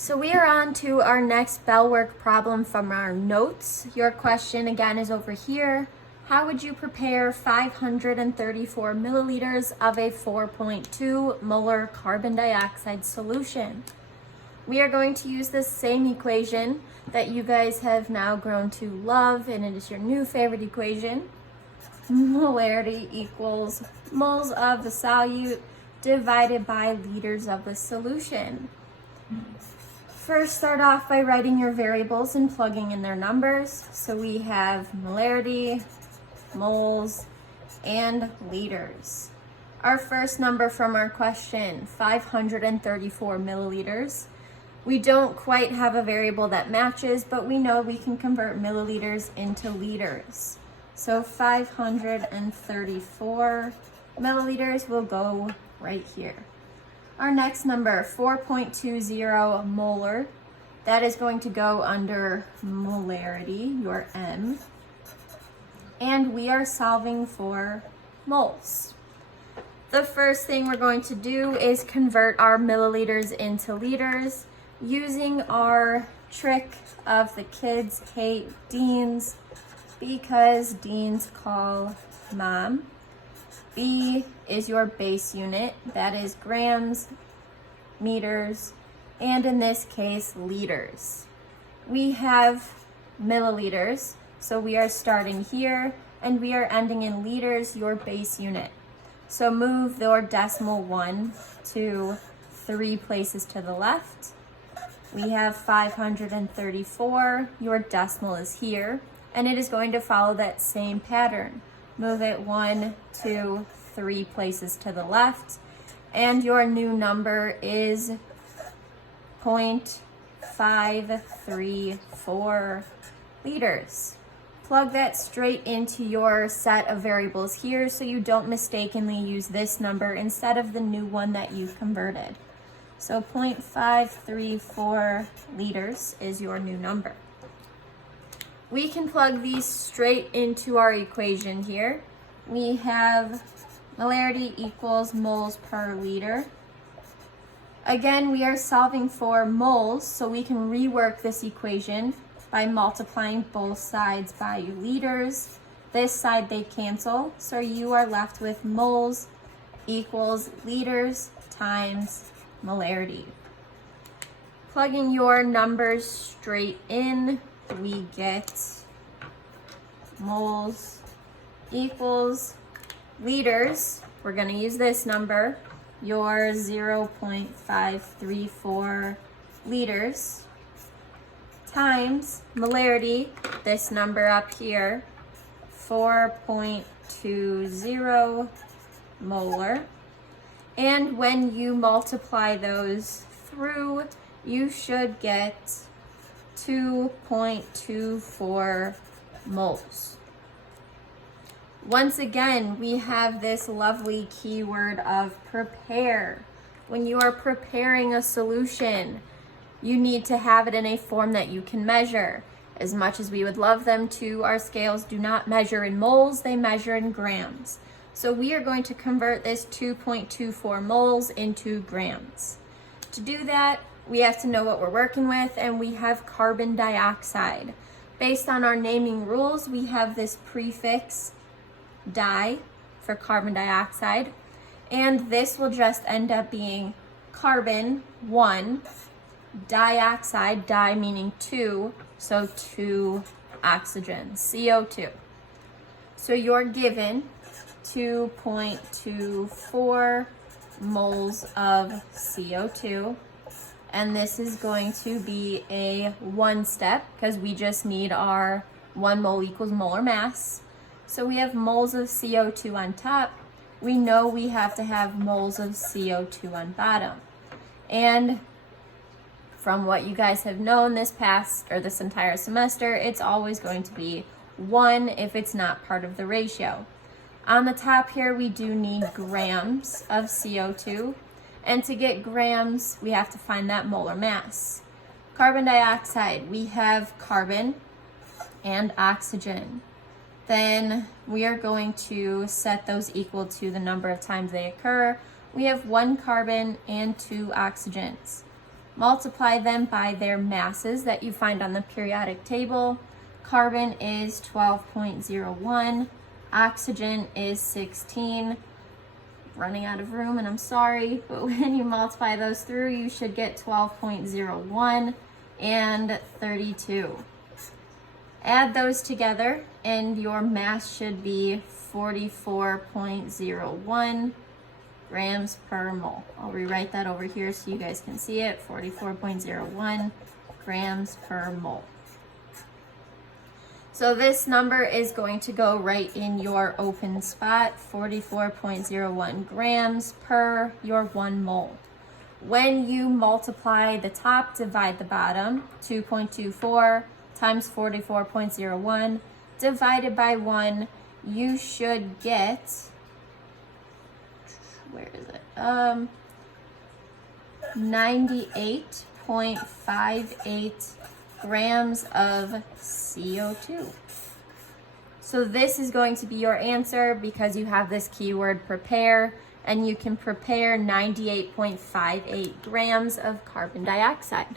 So we are on to our next bellwork problem from our notes. Your question again is over here. How would you prepare 534 milliliters of a 4.2 molar carbon dioxide solution? We are going to use the same equation that you guys have now grown to love, and it is your new favorite equation. Molarity equals moles of the solute divided by liters of the solution. First, start off by writing your variables and plugging in their numbers. So we have molarity, moles, and liters. Our first number from our question, 534 milliliters. We don't quite have a variable that matches, but we know we can convert milliliters into liters. So 534 milliliters will go right here. Our next number, 4.20 molar, that is going to go under molarity, your M. And we are solving for moles. The first thing we're going to do is convert our milliliters into liters using our trick of the kids hate Deans because Deans call mom. B is your base unit, that is grams, meters, and in this case, liters. We have milliliters, so we are starting here, and we are ending in liters, your base unit. So move your decimal 1 to 3 places to the left. We have 534, your decimal is here, and it is going to follow that same pattern. Move it 1, 2, 3 places to the left, and your new number is 0.534 liters. Plug that straight into your set of variables here so you don't mistakenly use this number instead of the new one that you've converted. So 0.534 liters is your new number. We can plug these straight into our equation here. We have molarity equals moles per liter. Again, we are solving for moles, so we can rework this equation by multiplying both sides by liters. This side they cancel, so you are left with moles equals liters times molarity. Plugging your numbers straight in, we get moles equals liters. We're going to use this number, your 0.534 liters, times molarity, this number up here, 4.20 molar. And when you multiply those through, you should get 2.24 moles. Once again, we have this lovely keyword of prepare. When you are preparing a solution, you need to have it in a form that you can measure. As much as we would love them to, our scales do not measure in moles, they measure in grams. So we are going to convert this 2.24 moles into grams. To do that, we have to know what we're working with, and we have carbon dioxide. Based on our naming rules, we have this prefix di for carbon dioxide, and this will just end up being carbon 1, dioxide, di meaning 2, so 2 oxygen, CO2. So you're given 2.24 moles of CO2, and this is going to be a one step because we just need our 1 mole equals molar mass. So we have moles of CO2 on top. We know we have to have moles of CO2 on bottom. And from what you guys have known this entire semester, it's always going to be 1 if it's not part of the ratio. On the top here, we do need grams of CO2. And to get grams, we have to find that molar mass. Carbon dioxide, we have carbon and oxygen. Then we are going to set those equal to the number of times they occur. We have 1 carbon and 2 oxygens. multiply them by their masses that you find on the periodic table. Carbon is 12.01, oxygen is 16. Running out of room and I'm sorry, but when you multiply those through, you should get 12.01 and 32. Add those together and your mass should be 44.01 grams per mole. I'll rewrite that over here so you guys can see it, 44.01 grams per mole. So this number is going to go right in your open spot, 44.01 grams per your 1 mole. When you multiply the top, divide the bottom, 2.24 times 44.01 divided by 1, you should get, where is it? 98.58 grams of CO2. So this is going to be your answer because you have this keyword prepare, and you can prepare 98.58 grams of carbon dioxide.